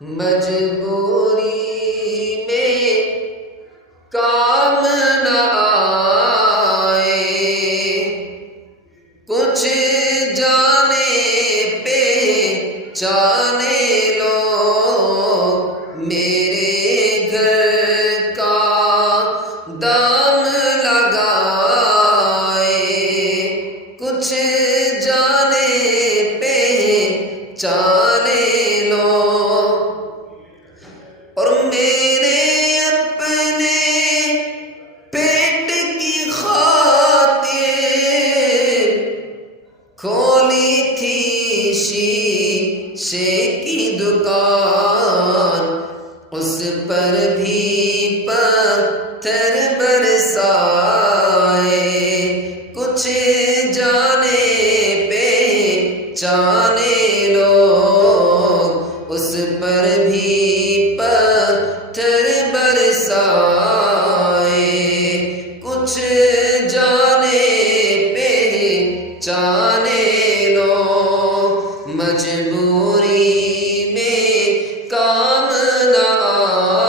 مجبوری میں کام نہ آئے، کچھ جانے پہچانے لوگ میرے گھر کا دام لگائے، کچھ جانے پہچانے لوگ، اور میرے اپنے پیٹ کی خاطر کھولی تھی شیشے کی دکان، اس پر بھی پتھر برسائے، کچھ جانے پہچانے لوگ اس پر بھی پتھر برسائے، کچھ جانے پہچانے لوگ، مجبوری